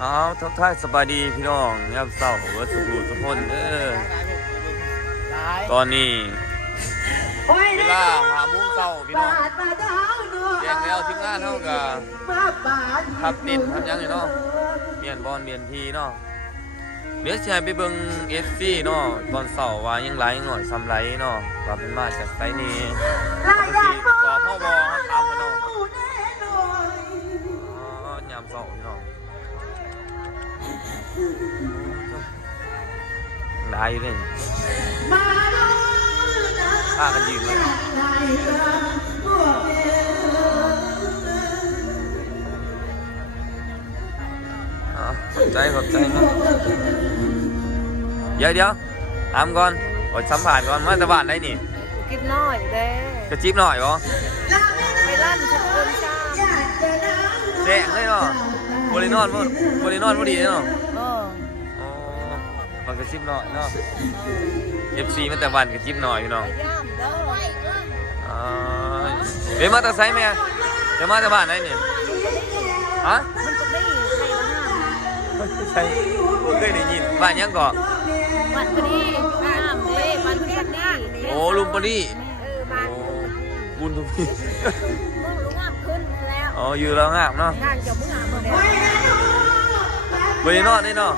เอาทักทายสบายดีพี่น้องยามเช้าเบิดทุกคนตอนนี้เวลา5 โมงเช้าพี่น้องแจ้งแล้วทีมงานเฮาก็ทับติดทำหยังอยู่เนาะเปลี่ยนบอลเปลี่ยนทีเนาะเดี๋ยวสิให้ไปเบิ่ง FC เนาะตอนเช้าว่ายังหลายหน่อยซ้ำไรเนาะว่าเพิ่นมาจากไสนี่ปกติตอบเฮาบ่ถามเพิ่นเนาะยามเช้าพี่น้องได้อยู่เลยพากันยืนเลยขอบใจเนาะเดี๋ยวถามก่อนขอสัมภาษณ์ก่อนมาตะบ้านได้นี่ กินน้อยเด้ กระจิบหน่อยบ่ ไปลั่นชักเกินชา แจ้งเลยเนาะบริโนอนบ่ดีเนาะอ๋อมันกระจิบหน่อยเนาะ FC มาแต่บ้านกระจิบหน่อยพี่น้อง ย่ามเด้อ เดี๋ยวมาตะไซแม่เดี๋ยวมาตะบ้านได้นี่ฮะ มันก็ได้ใครมาห้าม ใช่เคยได้ยินบ้านยังเกาะ วันพอดีห้ามเด้วันแค่นี้ โอ้ลุมปอดี บ้าน โอ้บุญทุกที มึงรู้งามขึ้นแล้ว อ๋ออยู่แล้วงามเนาะ งานจะมึงหาหมดแล้ว บริโนอนได้เนาะ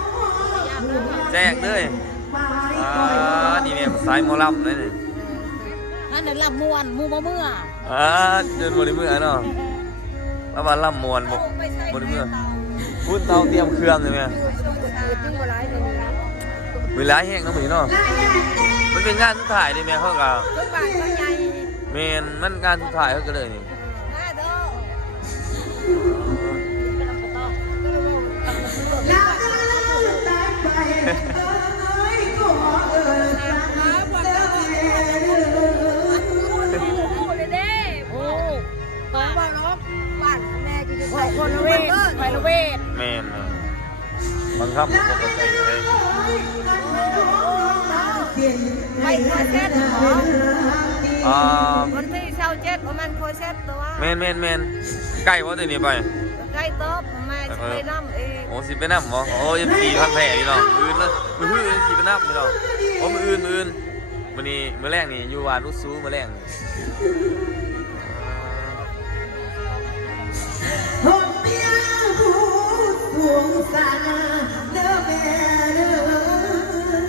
แจ้งเลยนี่เนี่ยสายหมอลำเลยนี่ นั่นน่ะลำมวนมูบ่เมื่อ เดินบริเมื่อเนาะแล้วมาลำมวนบริเมื่อพูดเตาเตรียมเครื่องเลยไหม จึงบ่ร้ายเลย มือร้ายแห้งเนาะมือเนาะมันเป็นงานทุกถ่ายเลยแม่เขาก็ ทุกบ้านก็ใหญ่ เมนมันงานทุกถ่ายเขาก็เลยนี่ น่าเด้อ เมนบางครั้งผมก็ใส่เลย ไม่โคเซ็ตเหรอวันที่เช้า7ประมาณโคเซ็ตตัว เมนใกล้ว่าตัวนี้ไป ใกล้โต๊ะมาจะไปน้ำเอง โอ้สิไปน้ำเหรอโอ้ยสี่พันแผลพี่น้องอื่นเลยมือหื้อสิไปน้ำพี่น้องโอ้มืออื่นวันนี้มื้อแรกนี่อยู่วานอุซูมื้อแรก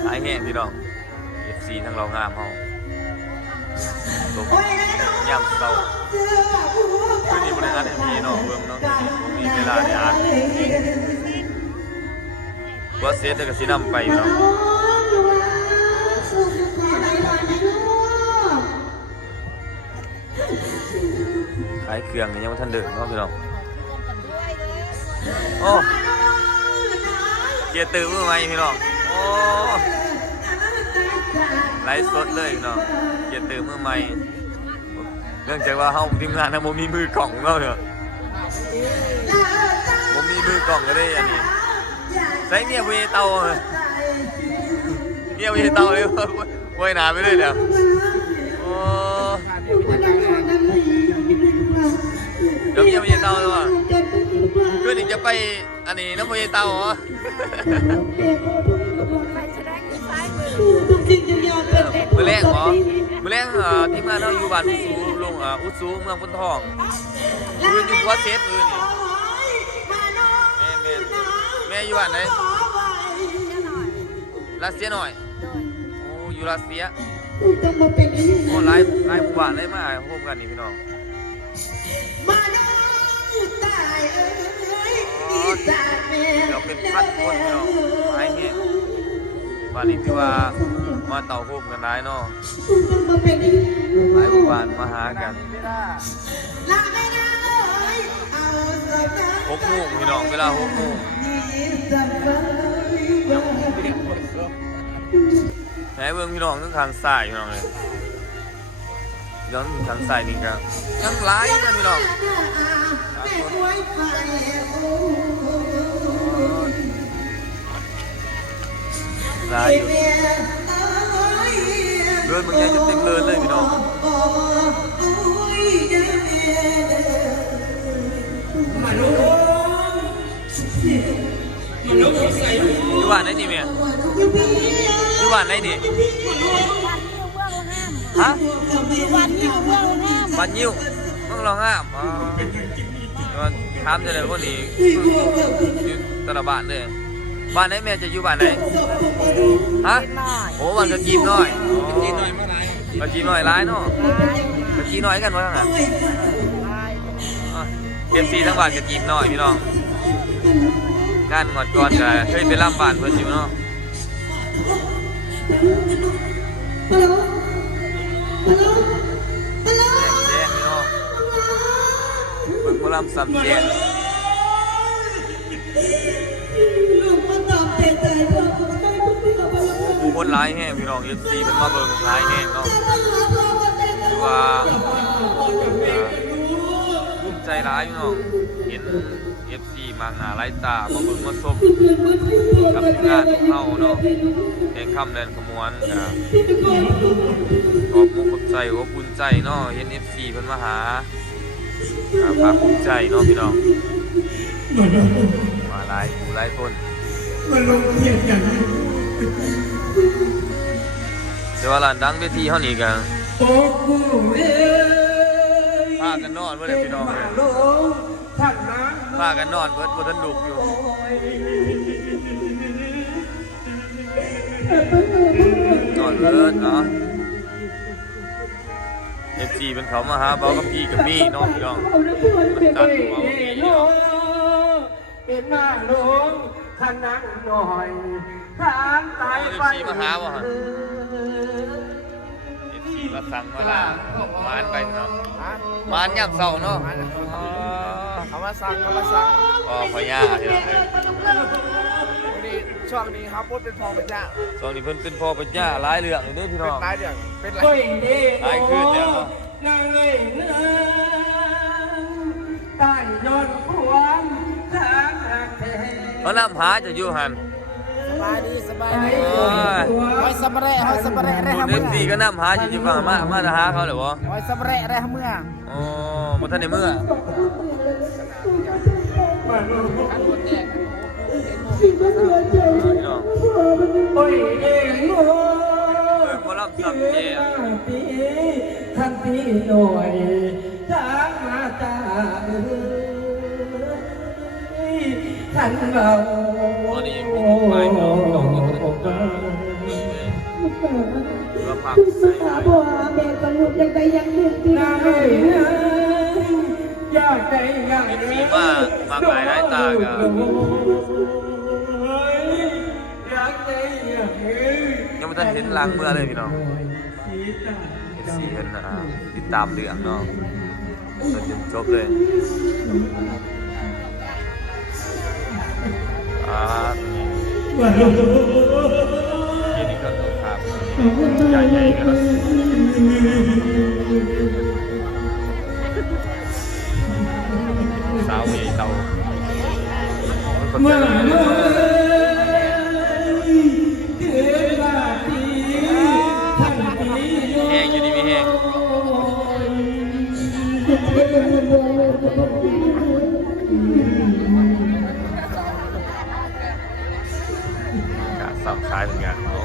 หายแห้งพี่น้อง FC ทั้งเรางามเฮาตกย่ำเศร้าคืนนี้บ่ได้อ่านให้พี่น้องเบิ่งเนาะผมมีเวลาได้อ่านว่าเสร็จแล้วก็สินำไปพี่น้องขายเครื่องนี่ยังบ่ทันเดินเนาะพี่น้องโอ้เกียร์ตื่นมือใหม่พี่น้องโอ้ไลฟ์สดเลยพี่น้องเกียร์ตื่นมือใหม่เนื่องจากว่าเฮาทีมงานนะบ่มีมือกล่องเนาะเด้อบ่มีมือกล่องก็ได้อันนี้ใส่เมียเวเตาเมียเวเตาเลยไว้หนาไปเลยเดี๋ยวโอ้เดี๋ยวเมียเวเตาเลยว่ะเพื่อนอีกจะไปอันนี้น้ำเวเตาเหรอ ไปแสดงที่ซ้ายมือ มือแรกเหรอมือแรกทีมงานเราอยู่บ้านอุซูลงอุซูเมืองพนทองมืออยู่พัวเซฟมือนี่แม่อยู่บ้านไหนรัสเซียหน่อยโอ้อยู่รัสเซียโอ้หลายหมู่บ้านเลยมาร่วมกันนี่พี่น้องเราเป็นพันคนพี่น้องไม้เงี้ยบ้านนี้ที่ว่ามาเต่าโฮมกันได้เนาะหลายหมู่บ้านมาหากัน6 โมงพี่น้องเวลา6 โมงไหนเบิ่งพี่น้องทั้งทางซ้ายพี่น้องเลยพี่น้องทางซ้ายนี่ก็ยังหลายนะพี่น้องหลายอยู่เดินบางอย่างจะเต็มเดินเลยพี่น้อง อยู่บ้านไหนนี่แม่อยู่บ้านไหนนี่ฮะ วันนี้เมืองห้าม บ้านยิ้วเมืองรองงามอ๋อถามจะได้ว่านี่อยู่แตละบ้านเลยบ้านไหนแม่จะอยู่บ้านไหนฮะ น้อย โอ้บ้านกระจีมน้อยกระจีมน้อยเมื่อไรกระจีมน้อยร้ายเนาะกระจีมน้อยกันวะทั้งนั้นเก็บซีทั้งบ้านกระจีมน้อยพี่น้องงานงอดก่อนก็เคยไปล่ำบ้านเพิ่นอยู่เนาะแจ้งพี่น้องเบิ่งหมอลำซ้ำแจ้งผู้คนร้ายแห้งพี่น้องFCเป็นมาเบิ่งร้ายแห้งเนาะคือว่าภูมิใจร้ายพี่น้องเห็น FC มางานไล่ตามาเบิ่งมาชมกับงานของเฮาเนาะเพลงคำเดินขมวนขอบมุกใจขอบคุณใจเนาะเห็น FC เพิ่นมาหาภาคภูมิใจเนาะพี่น้องมาหลายผู้หลายคนแต่ว่าร้านดังเวทีเฮานี่ก็พากันนอนเบิดเลยพี่น้องพากันนอนเบิดบ่ทันลุกอยู่นอนเบิดเนาะ FC เป็นเขามาหาเบากับพี่กับมี่น้องพี่น้องมันตัดหัวบ่มีเนาะ เป็นหน้าลงขนังหน่อยทางตายไป FC มาหาบ่ฮะ FC มาสั่งมาลามานไปเนาะมานยามเช้าเนาะอ๋อ เขามาสั่งเขามาสั่ง อ๋อพญาพี่น้องเอ้ย วันนี้ช่วงนี้ครับพูดเป็นพอเป็นเจ้า ตอนนี้เพิ่นเป็นพ่อเป็นย่าหลายเรื่องอยู่เด้อพี่น้อง หลายเรื่องเป็นไร หลายคืนแล้วเนาะ นั่งเลยใต้ยอดพวงทางหักแท้ เขานำหาจะอยู่หั่น สบายดีสบายดี โอ้ย หอยสบะเร่หอยสบะเร่ได้ เอฟซีก็นำหาอยู่ฝั่งมาจะหาเขาเหรอวะ หอยสบะเร่ได้เมื่อ อ๋อบ่ทันได้เมื่อพี่น้อง โอ้ยเองโอ้ เบิ่งบ่รับสับแย่ ท่านพี่หน่อยทางมาตาท่านเรา ตอนนี้มีไปน้องพี่น้องอยู่บ่ทันได้มาพักใส่ บัวเบกลูกยังได้ยังลืมที่ นาเอ้ยอยากได้อยาก เอฟซีมาหลายหลายตาก็ อยากได้อยากได้ ยังบ่ทันเห็นหลังเมื่อเลยพี่น้องเอฟซีเพิ่นติดตามเรื่องเนาะจนจบเลยทีนี้ก็ต้องถามใหญ่ๆกันสาวใหญ่เตาคนใจแห้งอยู่ดีมีแห้งการสับสายเหมือนกันโอ้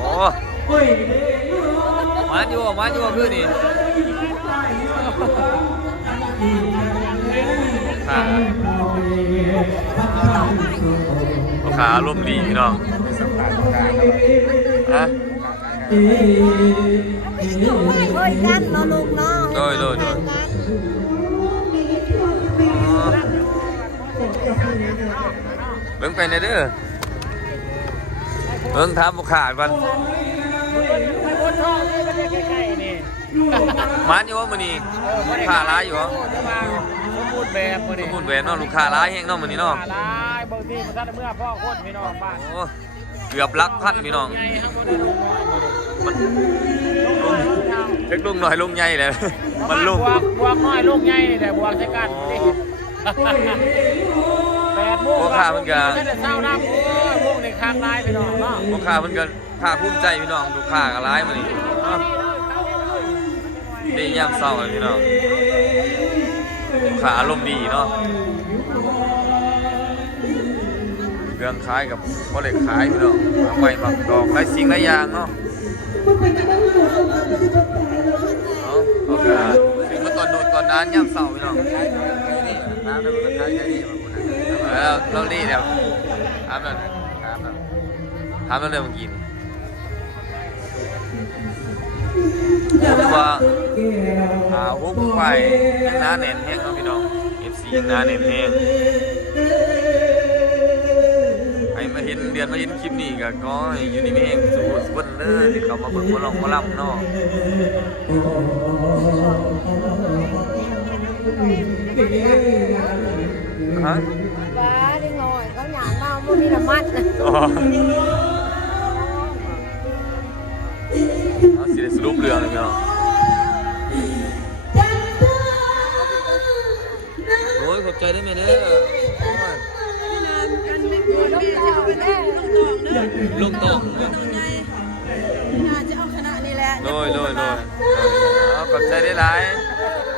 มันอยู่คือนี่ขาลมดีพี่น้องฮะ เคยกันเนาะลูกเนาะ โดยเบิ่งไปในเด้อเบิ่งทำบุขาดก่อนมันอยู่ว่ามื้อนี้ลูกค้าร้ายอยู่เหรอ สมบูรณ์แบบมื้อ ส นี้ มบูรณ์แบบเนาะลูกค้าร้ายแฮงเนาะมื้อนี้เนาะ หลายบางทีมันทันเมื่อพ่อโคตรพี่น้องบ้าน โอ้เกือบหลักพันพี่น้องมันเล็กลุงหน่อยลุงใหญ่เลยมันลุง บวกน้อยลูกใหญ่นี่แหละบวกใช้กัน8 โมง พ่อค้ามันก็ ไม่ได้เศร้าน้ำโอ้ยพวกนี้ค้างลายพี่น้องเนาะ พ่อค้ามันก็ภาคภูมิใจพี่น้องลูกค้าก็ร้ายมื้อนี้เนาะดียามเช้าเลยพี่น้องลูกค้าอารมณ์ดีเนาะ เครื่องขายกับบ่ได้ขายพี่น้องเอาไว้บักดอกหลายสิ่งหลายอย่างเนาะ มันเป็นยังไงหนูเอามาเป็นที่ต้องการเรา เอาก็ถึงมาตอนดูตอนนั้นยามเช้าพี่น้องแล้วเราดีเดี๋ยวถามแล้วเรื่องเมื่อกี้นี่ผมว่าหุ้มไปยังหน้าแน่นแห้งเนาะพี่น้อง FC ยังหน้าแน่นแห้งไอ้มาเห็นเดือนมาเห็นคลิปนี้ก็ให้อยู่นี่ไม่แห้งสู้สุดเด้อที่เขามาเบิ่งมาลองมาล่ำเนาะฮะ ว้าđi ngồi có nhà bao mua đi làm ăn อ๋อเอาสิได้สรุปเรื่องเลยพี่น้องโอ้ยขอบใจด้วยแม่เด้อลูกตก จะเอาคณะนี่แหละ โดยเอาขอบใจได้หลาย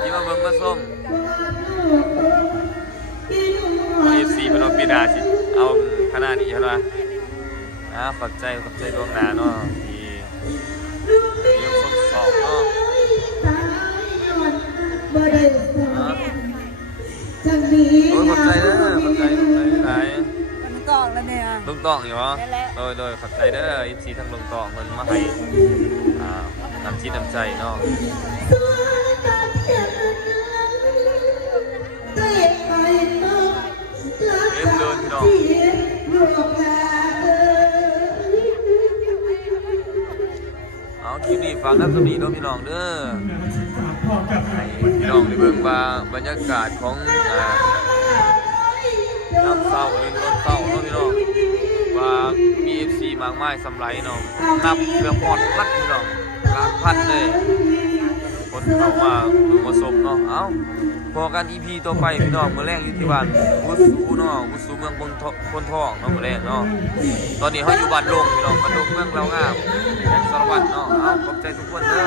ที่มาเบิ่งมาส้มFC มันเอาปีดาสิเอาขนาดนี้ใช่ไหมขอบใจดวงหนาเนาะที่ยกส้มสอบเนาะ บ่ได้จังนี้ โอ้ยขอบใจเด้อขอบใจหลาย มันกองแล้วเนี่ย ลุงตองอยู่เหรอโดยขอบใจเด้อ FC ทั้งลุงตองมันมาให้น้ำจิตน้ำใจเนาะเดินพี่น้องเอาคลิปนี้ฟังน้ำสมีเนาะพี่น้องเด้อให้พี่น้องได้เบิ่งว่าบรรยากาศของน้ำเศร้าหรือต้นเศร้าเนาะพี่น้องว่ามี FC มากมายสำไรเนาะนับเกือบหมดพันพี่น้องล้านพันเลยคนเข้ามาดูมาชมเนาะเอาพอกัน EP ต่อไปพี่น้องมื้อแรกอยู่ที่บ้านวุสูเนาะวุสูเมืองคนทองเนาะมื้อแรกเนาะตอนนี้เฮาอยู่บ้านดงพี่น้องบ้านดงเมืองลาวงามแห่งสารวัตรเนาะเอาขอบใจทุกคนเด้อ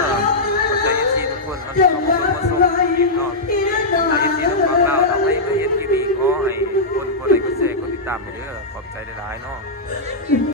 ขอบใจ FC ทุกคนเนาะที่เข้ามาชมเนาะถ้า FC ทุกฝั่งลาวทำให้เห็นคลิปนี้ขอให้คนใดก็แชร์คนติดตามไปเด้อขอบใจหลายๆเนาะ